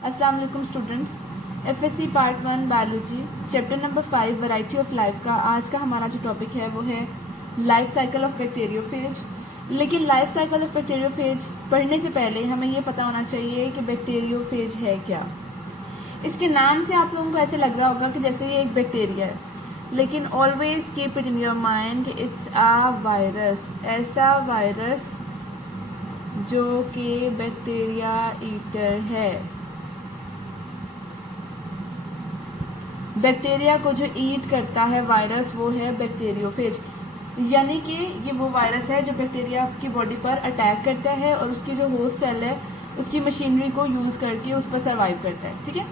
अस्सलाम वालेकुम students. FSc part 1 biology chapter number 5 variety of life का आज का हमारा जो टॉपिक है वो है लाइफ साइकिल ऑफ बैक्टीरियोफेज। लेकिन लाइफ साइकिल ऑफ बैक्टीरियोफेज पढ़ने से पहले हमें ये पता होना चाहिए कि बैक्टीरियोफेज है क्या। इसके नाम से आप लोगों को ऐसे लग रहा होगा कि जैसे ये एक बैक्टीरिया है, लेकिन always keep it in your mind it's a virus. ऐसा वायरस जो कि बैक्टीरिया ईटर है। बैक्टीरिया को जो ईट करता है वायरस वो है बैक्टीरियोफेज, यानी कि ये वो वायरस है जो बैक्टीरिया की बॉडी पर अटैक करता है और उसकी जो होस्ट सेल है उसकी मशीनरी को यूज करके उस पर सर्वाइव करता है। ठीक है,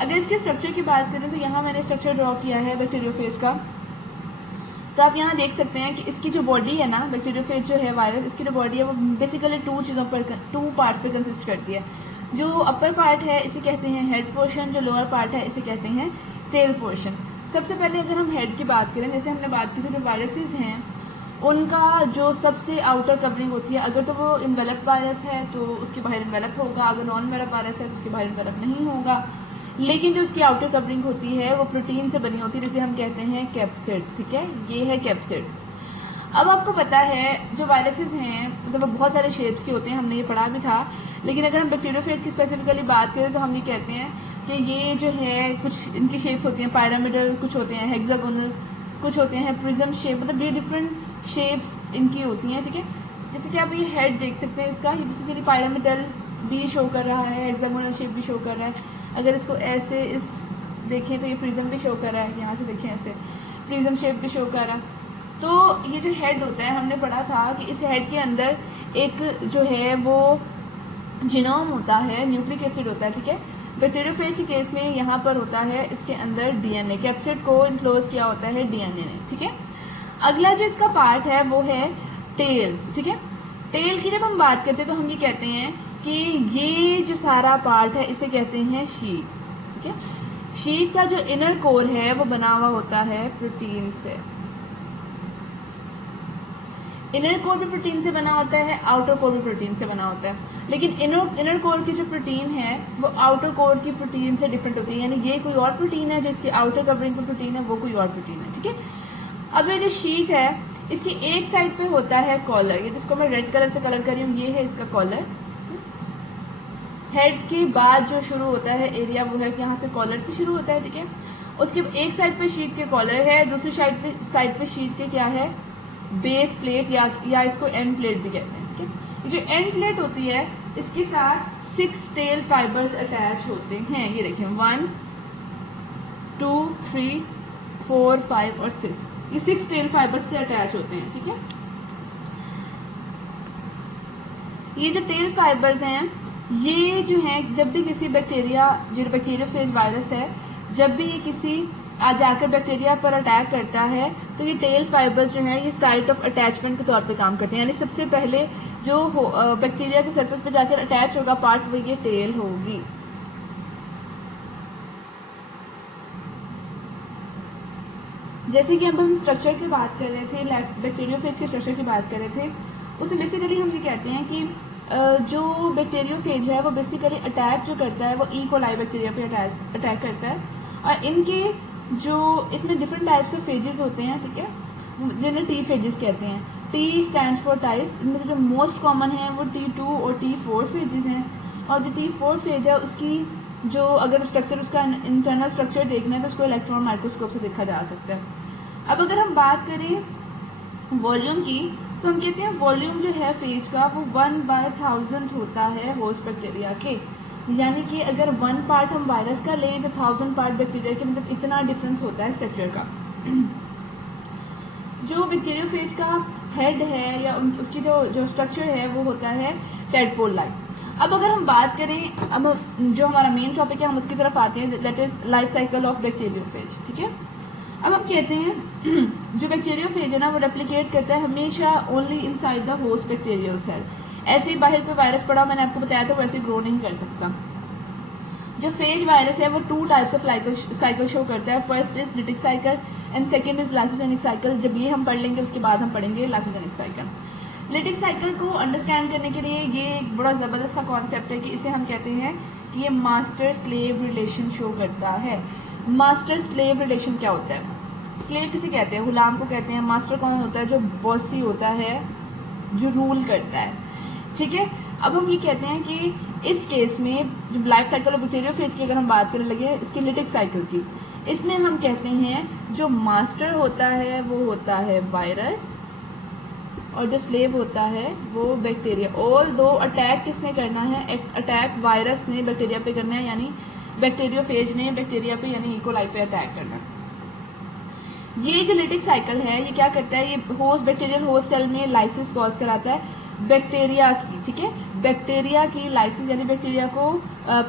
अगर इसके स्ट्रक्चर की बात करें तो यहाँ मैंने स्ट्रक्चर ड्रॉ किया है बैक्टीरियोफेज का। तो आप यहाँ देख सकते हैं कि इसकी जो बॉडी है ना, बैक्टीरियोफेज जो है वायरस, इसकी जो बॉडी है वो बेसिकली टू पार्ट्स पे कंसिस्ट करती है। जो अपर पार्ट है इसे कहते हैं हेड पोर्शन, जो लोअर पार्ट है इसे कहते हैं टेल पोर्शन। सबसे पहले अगर हम हेड की बात करें, जैसे हमने बात की थी जो वायरसेस हैं उनका जो सबसे आउटर कवरिंग होती है, अगर तो वो इन्वेलप वायरस है तो उसके बाहर इन्वेलप होगा, अगर नॉन इन्वेलप वायरस है तो उसके बाहर इन्वेलप नहीं होगा। लेकिन जो उसकी आउटर कवरिंग होती है वो प्रोटीन से बनी होती है, जिसे हम कहते हैं कैप्सिड। ठीक है, ये है कैप्सिड। अब आपको पता है जो वायरसेस हैं मतलब बहुत सारे शेप्स के होते हैं, हमने ये पढ़ा भी था। लेकिन अगर हम बैक्टीरियोफेज की स्पेसिफिकली बात करें तो हम ये कहते हैं कि ये जो है कुछ इनकी शेप्स होती हैं पिरामिडल, कुछ होते हैं हेक्सागोनल, कुछ होते हैं प्रिज्म शेप, मतलब ये डिफरेंट शेप्स इनकी होती हैं। ठीक है, जैसे कि आप ये हेड देख सकते हैं, इसका ये बेसिकली पिरामिडल भी शो कर रहा है, हेक्सागोनल शेप भी शो कर रहा है। अगर इसको ऐसे इस देखें तो ये प्रिज्म भी शो कर रहा है, यहाँ से देखें ऐसे प्रिज्म शेप भी शो कर रहा है। तो ये जो हेड होता है हमने पढ़ा था कि इस हेड के अंदर एक जो है वो जीनोम होता है, न्यूक्लिक एसिड होता है। ठीक है, बैक्टीरियोफेज के केस में यहाँ पर होता है इसके अंदर डीएनए, कैप्सिड को इनक्लोज किया होता है डीएनए ने। ठीक है, अगला जो इसका पार्ट है वो है टेल। ठीक है, टेल की जब हम बात करते हैं तो हम ये कहते हैं कि ये जो सारा पार्ट है इसे कहते हैं शीट। ठीक है, शीट का जो इनर कोर है वो बना हुआ होता है प्रोटीन से। इनर कोर भी प्रोटीन से बना होता है, आउटर कोर भी प्रोटीन से बना होता है। लेकिन इनर कोर की जो प्रोटीन है वो आउटर कोर की प्रोटीन से डिफरेंट होती है, यानी ये कोई और प्रोटीन है, जो इसकी आउटर कवरिंग की प्रोटीन है वो कोई और प्रोटीन है। ठीक है, अब ये जो शीट है इसकी एक साइड पे होता है कॉलर, ये जिसको मैं रेड कलर से कलर कर रही हूँ, ये है इसका कॉलर। हेड के बाद जो शुरू होता है एरिया वो है कि यहाँ से कॉलर से शुरू होता है। ठीक है, उसके एक साइड पे शीट के कॉलर है, दूसरी साइड पे शीट के क्या है बेस प्लेट या इसको एंड प्लेट भी कहते हैं। ठीक है, जो एंड प्लेट होती है इसके साथ 6 टेल फाइबर्स अटैच होते हैं। ये देखें 1 2 3 4 5 और 6, ये 6 टेल फाइबर्स से अटैच होते हैं। ठीक है, ये जो टेल फाइबर्स हैं ये जो है जब भी किसी बैक्टीरिया, जो बैक्टीरियोफेज वायरस है, जब भी ये किसी जाकर बैक्टीरिया पर अटैक करता है तो ये टेल फाइबर्स जो है ये साइट ऑफ अटैचमेंट के तौर पे काम करते हैं, यानी सबसे पहले जो बैक्टीरिया के सरफेस पे जाकर अटैच होगा पार्ट वो ये टेल होगी। जैसे कि अब हम स्ट्रक्चर की बात कर रहे थे, बैक्टीरियोफेज के स्ट्रक्चर की बात कर रहे थे, उसे बेसिकली हम ये कहते हैं कि जो बैक्टीरियोफेज है वो बेसिकली अटैक जो करता है वो ई कोलाई बैक्टीरिया पे अटैक करता है, और इनके जो इसमें डिफरेंट टाइप्स ऑफ फेजेस होते हैं। ठीक है, जिन्हें टी फेजेस कहते हैं। टी स्टैंड्स फॉर टाइप्स, इनमें से जो मोस्ट कॉमन है वो T2 और T4 फेजेस हैं। और जो T4 फेज है उसकी जो अगर स्ट्रक्चर, उसका इंटरनल स्ट्रक्चर देखना है तो उसको इलेक्ट्रॉन माइक्रोस्कोप से देखा जा सकता है। अब अगर हम बात करें वॉल्यूम की तो हम कहते हैं वॉल्यूम जो है फेज का वो 1/1000 होता है होस्ट बैक्टीरिया के, यानी कि अगर 1 पार्ट हम वायरस का लें तो 1000 पार्ट बैक्टीरिया के, मतलब इतना डिफरेंस होता है स्ट्रक्चर का। जो बैक्टीरियोफेज का हेड है या उसकी जो स्ट्रक्चर है वो होता है टेडपोल लाइक। अब अगर हम बात करें, अब जो हमारा मेन टॉपिक है हम उसकी तरफ आते हैं, that is life cycle of bacteriophage. ठीक है, अब हम कहते हैं जो बैक्टीरियोफेज है ना वो रेप्लिकेट करता है हमेशा only inside the host bacterial cell. ऐसे ही बाहर कोई वायरस पड़ा, मैंने आपको बताया था, वैसे ग्रो नहीं कर सकता। जो फेज वायरस है वो 2 टाइप्स ऑफ साइकिल शो करता है। First is lytic cycle and second is lysogenic cycle. जब ये हम पढ़ लेंगे उसके बाद हम पढ़ेंगे लाइसोजेनिक साइकिल। लिटिक साइकिल को अंडरस्टैंड करने के लिए ये एक बड़ा जबरदस्त सा कॉन्सेप्ट है कि इसे हम कहते हैं कि ये मास्टर स्लेव रिलेशन शो करता है। मास्टर स्लेव रिलेशन क्या होता है? स्लेव किसे कहते हैं? गुलाम को कहते हैं। मास्टर कौन होता है? जो बॉसी होता है, जो रूल करता है। ठीक है, अब हम ये कहते हैं कि इस केस में जो लाइफ साइकिल ऑफ बैक्टीरियोफेज की अगर हम बात करने लगे इसके लिटिक साइकिल की, इसमें हम कहते हैं जो मास्टर होता है वो होता है वायरस और जो स्लेव होता है वो बैक्टीरिया। ऑल दो अटैक किसने करना है? अटैक वायरस ने बैक्टीरिया पे करना है, यानी बैक्टीरियोफेज ने बैक्टीरिया पे यानी इकोलाई पे अटैक करना है। ये जो लिटिक साइकिल है ये क्या करता है? ये होस्ट बैक्टीरियल होस्ट सेल में लाइसिस कॉज कराता है बैक्टीरिया की। ठीक है, बैक्टीरिया की लाइसिस यानी बैक्टीरिया को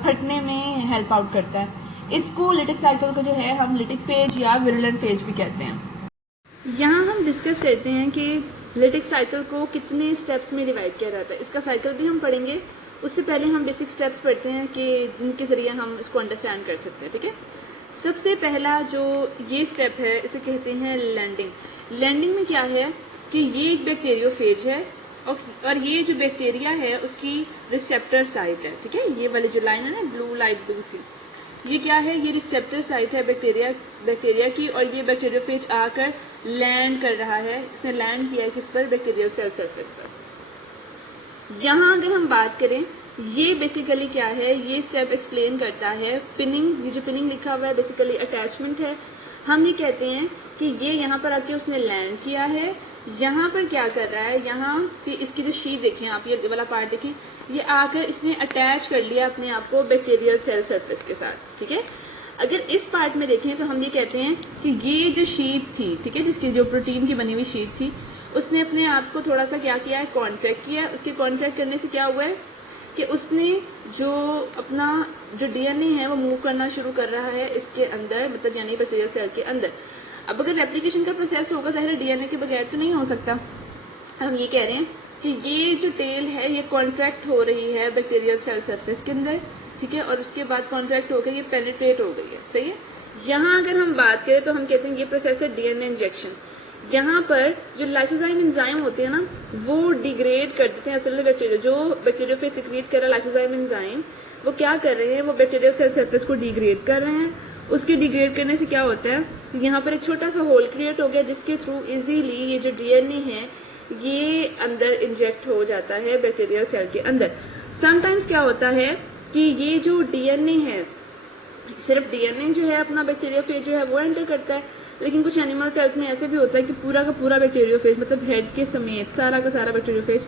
फटने में हेल्प आउट करता है। इसको लिटिक साइकिल को जो है हम लिटिक फेज या विरुलेंट फेज भी कहते हैं। यहाँ हम डिस्कस करते हैं कि लिटिक साइकिल को कितने स्टेप्स में डिवाइड किया जाता है। इसका साइकिल भी हम पढ़ेंगे, उससे पहले हम बेसिक स्टेप्स पढ़ते हैं कि जिनके जरिए हम इसको अंडरस्टैंड कर सकते हैं। ठीक है, सबसे पहला जो ये स्टेप है इसे कहते हैं लैंडिंग। लैंडिंग में क्या है कि ये एक बैक्टीरियोफेज है और ये जो बैक्टीरिया है उसकी रिसेप्टर साइट है। ठीक है, ये वाली जो लाइन है ना, ब्लू लाइट ब्लू सी, ये क्या है? ये रिसेप्टर साइट है बैक्टीरिया की, और ये बैक्टीरियोफेज आकर लैंड कर रहा है। इसने लैंड किया है किस पर? बैक्टीरियल सेल सरफेस पर। यहाँ अगर हम बात करें, ये बेसिकली क्या है? ये स्टेप एक्सप्लेन करता है पिनिंग। ये जो पिनिंग लिखा हुआ है बेसिकली अटैचमेंट है। हम ये कहते हैं कि ये यहाँ पर आके उसने लैंड किया है। यहाँ पर क्या कर रहा है? यहाँ पे इसकी जो शीट देखें आप, ये वाला पार्ट देखें, ये आकर इसने अटैच कर लिया अपने आप को बैक्टीरियल सेल सरफेस के साथ। ठीक है, अगर इस पार्ट में देखें तो हम ये कहते हैं कि ये जो शीट थी, ठीक है, जिसकी जो प्रोटीन की बनी हुई शीट थी, उसने अपने आप को थोड़ा सा क्या किया है? कॉन्ट्रैक्ट किया है। उसके कॉन्ट्रैक्ट करने से क्या हुआ है कि उसने जो अपना जो डीएनए है वो मूव करना शुरू कर रहा है इसके अंदर, मतलब यानी बैक्टीरियल सेल के अंदर। अब अगर रेप्लिकेशन का प्रोसेस होगा जाहिर डीएनए के बगैर तो नहीं हो सकता। हम ये कह रहे हैं कि ये जो टेल है ये कॉन्ट्रैक्ट हो रही है बैक्टीरियल सेल सरफेस के अंदर। ठीक है, और उसके बाद कॉन्ट्रैक्ट होकर ये पेनिट्रेट हो गई है। सही है, यहाँ अगर हम बात करें तो हम कहते हैं ये प्रोसेस है डीएनए इंजेक्शन। यहाँ पर जो लाइसोजाइम एंजाइम होते हैं ना, वो डिग्रेड कर देते हैं असल में बैक्टीरिया, जो बैक्टीरियोफेज सिक्रीट कर रहा है लाइसोजाइम एंजाइम, वो क्या कर रहे हैं? वो बैक्टीरियल सेल सरफेस को डिग्रेड कर रहे हैं। उसके डिग्रेड करने से क्या होता है? तो यहाँ पर एक छोटा सा होल क्रिएट हो गया जिसके थ्रू इजीली ये जो डीएनए है ये अंदर इंजेक्ट हो जाता है बैक्टीरियल सेल के अंदर। समटाइम्स क्या होता है कि ये जो डीएनए है, सिर्फ डीएनए जो है अपना बैक्टीरियोफेज जो है वो एंटर करता है, लेकिन कुछ एनिमल सेल्स में ऐसे भी होता है कि पूरा का पूरा बैक्टीरियोफेज, मतलब हेड के समेत सारा का सारा बैक्टीरियोफेज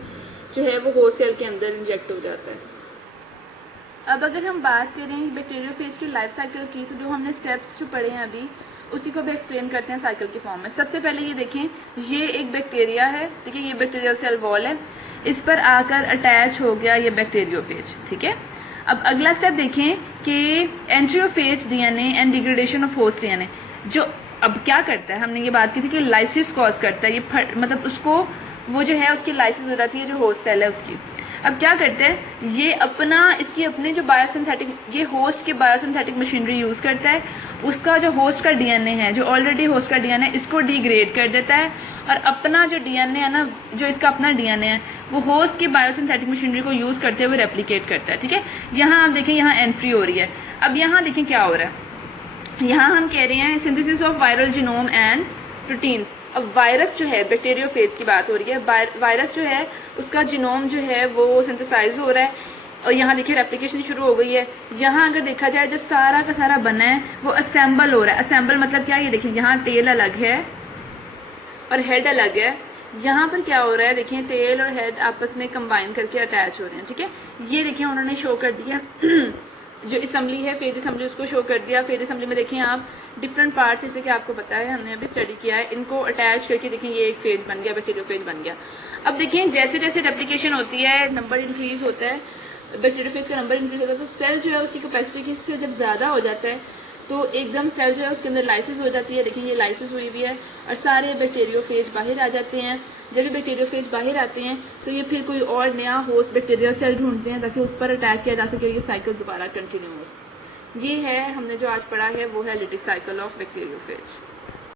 जो है वो होस्ट सेल के अंदर इंजेक्ट हो जाता है। अब अगर हम बात करें बैक्टीरियोफेज की लाइफ साइकिल की, तो जो हमने स्टेप्स जो पढ़े हैं अभी उसी को भी एक्सप्लेन करते हैं साइकिल की फॉर्म में। सबसे पहले ये देखें, ये एक बैक्टीरिया है। ठीक है, ये बैक्टीरियल सेल वॉल है, इस पर आकर अटैच हो गया ये बैक्टीरियोफेज। ठीक है, अब अगला स्टेप देखें कि entry of phage DNA and degradation of host DNA. जो अब क्या करता है, हमने ये बात की थी कि लाइसिस कॉज करता है, ये मतलब उसको वो जो है उसकी लाइसिस हो जाती है जो होस्ट सेल है उसकी। अब क्या करते हैं, ये अपना इसकी अपने जो बायोसिंथेटिक, ये होस्ट के बायोसिंथेटिक मशीनरी यूज करता है, उसका जो होस्ट का डीएनए है, जो ऑलरेडी होस्ट का डीएनए, इसको डिग्रेड कर देता है और अपना जो डीएनए है ना, जो इसका अपना डीएनए है, वो होस्ट की बायोसिंथेटिक मशीनरी को यूज करते हुए रेप्लिकेट करता है। ठीक है, यहाँ आप देखें, यहाँ एंट्री हो रही है। अब यहाँ देखें क्या हो रहा है, यहाँ हम कह रहे हैं synthesis of viral genome and proteins. अब वायरस जो है, बैक्टीरियोफेज की बात हो रही है, वायरस जो है उसका जीनोम जो है वो सिंथेसाइज हो रहा है और यहाँ देखिए रेप्लिकेशन शुरू हो गई है। यहाँ अगर देखा जाए जो सारा का सारा बना है वो असेंबल हो रहा है। असेंबल मतलब क्या, ये देखिए यहाँ टेल अलग है और हेड अलग है। यहाँ पर क्या हो रहा है, देखिए टेल और हेड आपस में कंबाइन करके अटैच हो रहे हैं। ठीक है, ये देखिए उन्होंने शो कर दिया जो असेंबली है, फेज असेंबली, उसको शो कर दिया। फेज असेंबली में देखिए आप डिफरेंट पार्ट्स, जैसे कि आपको पता है हमने अभी स्टडी किया है, इनको अटैच करके देखिए ये एक फेज बन गया, बैक्टीरियोफेज बन गया। अब देखिए जैसे जैसे रेप्लिकेशन होती है, नंबर इंक्रीज होता है, बैक्टीरियोफेज का नंबर इंक्रीज होता है, तो सेल जो है उसकी कैपेसिटी से जब ज्यादा हो जाता है तो एकदम सेल जो है उसके अंदर लाइसिस हो जाती है। देखिए ये लाइसिस हुई हुई है और सारे बैक्टीरियोफेज बाहर आ जाते हैं। जब भी बैक्टीरियोफेज बाहर आते हैं तो ये फिर कोई और नया होस्ट बैक्टीरियल सेल ढूंढते हैं ताकि उस पर अटैक किया जा सके, ये साइकिल दोबारा कंटिन्यू हो। ये है हमने जो आज पढ़ा है वो है लिटिक साइकिल ऑफ बैक्टीरियोफेज।